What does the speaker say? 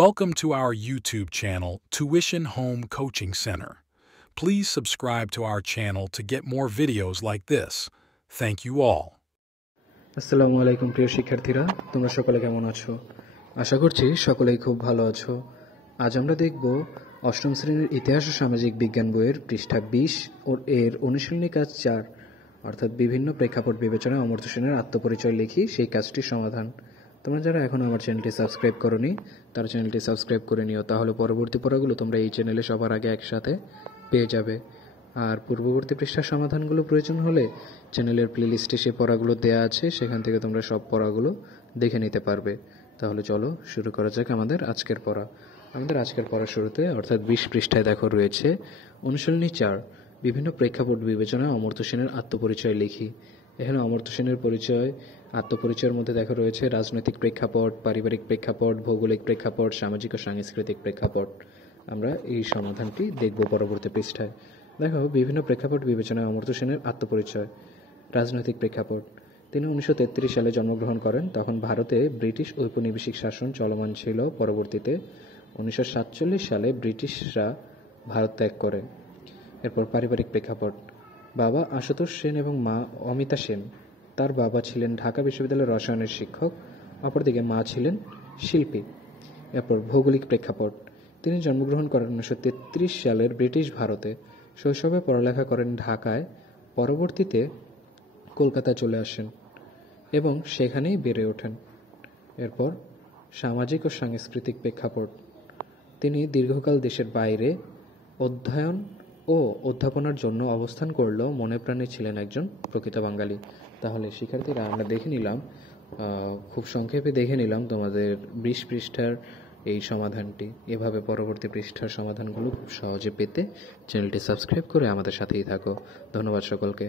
Welcome to our YouTube channel, Tuition Home Coaching Center. Please subscribe to our channel to get more videos like this. Thank you all. আসসালামু আলাইকুম প্রিয় শিক্ষার্থীরা, তোমরা সকলে কেমন আছো? আশা করছি সকলেই খুব ভালো আছো। আজ আমরা দেখব অষ্টম শ্রেণীর ইতিহাস ও সামাজিক বিজ্ঞান বইয়ের পৃষ্ঠা 20 ও এর অনুশীলনী কাজ 4 অর্থাৎ বিভিন্ন প্রেক্ষাপট বিবেচনায় অমর্ত্য সেনের আত্মপরিচয় লিখি সেই কাজটির সমাধান। তোমরা যারা এখনও আমার চ্যানেলটি সাবস্ক্রাইব করোনি তারা চ্যানেলটি সাবস্ক্রাইব করে নিও, তাহলে পরবর্তী পড়াগুলো তোমরা এই চ্যানেলে সবার আগে একসাথে পেয়ে যাবে। আর পূর্ববর্তী পৃষ্ঠার সমাধানগুলো প্রয়োজন হলে চ্যানেলের প্লেলিস্টে সেই পড়াগুলো দেওয়া আছে, সেখান থেকে তোমরা সব পড়াগুলো দেখে নিতে পারবে। তাহলে চলো শুরু করা যাক আমাদের আজকের পড়া। আমাদের আজকের পড়ার শুরুতে অর্থাৎ 20 পৃষ্ঠায় দেখো রয়েছে অনুশীলনী 4 বিভিন্ন প্রেক্ষাপট বিবেচনায় অমর্ত্য সেনের আত্মপরিচয় লিখি। এখানে অমর্ত্য সেনের আত্মপরিচয়ের মধ্যে দেখা রয়েছে রাজনৈতিক প্রেক্ষাপট, পারিবারিক প্রেক্ষাপট, ভৌগোলিক প্রেক্ষাপট, সামাজিক ও সাংস্কৃতিক প্রেক্ষাপট। আমরা এই সমাধানটি দেখব পরবর্তী পৃষ্ঠায়। দেখো বিভিন্ন প্রেক্ষাপট বিবেচনায় অমর্ত্য সেনের আত্মপরিচয়। রাজনৈতিক প্রেক্ষাপট, তিনি 1933 সালে জন্মগ্রহণ করেন। তখন ভারতে ব্রিটিশ ঔপনিবেশিক শাসন চলমান ছিল। পরবর্তীতে 1947 সালে ব্রিটিশরা ভারত ত্যাগ করে। এরপর পারিবারিক প্রেক্ষাপট, বাবা আশুতোষ সেন এবং মা অমিতা সেন। তার বাবা ছিলেন ঢাকা বিশ্ববিদ্যালয়ের রসায়নের শিক্ষক, অপরদিকে মা ছিলেন শিল্পী। এরপর ভৌগোলিক প্রেক্ষাপট, তিনি জন্মগ্রহণ করেন 1933 সালের ব্রিটিশ ভারতে। শৈশবে পড়ালেখা করেন ঢাকায়, পরবর্তীতে কলকাতায় চলে আসেন এবং সেখানেই বেড়ে ওঠেন। এরপর সামাজিক ও সাংস্কৃতিক প্রেক্ষাপট, তিনি দীর্ঘকাল দেশের বাইরে অধ্যয়ন ও অধ্যাপনার জন্য অবস্থান করলেও মনে প্রাণে ছিলেন একজন প্রকৃত বাঙালি। তাহলে শিক্ষার্থীরা আমরা দেখে নিলাম, খুব সংক্ষেপে দেখে নিলাম তোমাদের 20 পৃষ্ঠার এই সমাধানটি। এভাবে পরবর্তী পৃষ্ঠার সমাধানগুলো খুব সহজে পেতে চ্যানেলটি সাবস্ক্রাইব করে আমাদের সাথেই থাকো। ধন্যবাদ সকলকে।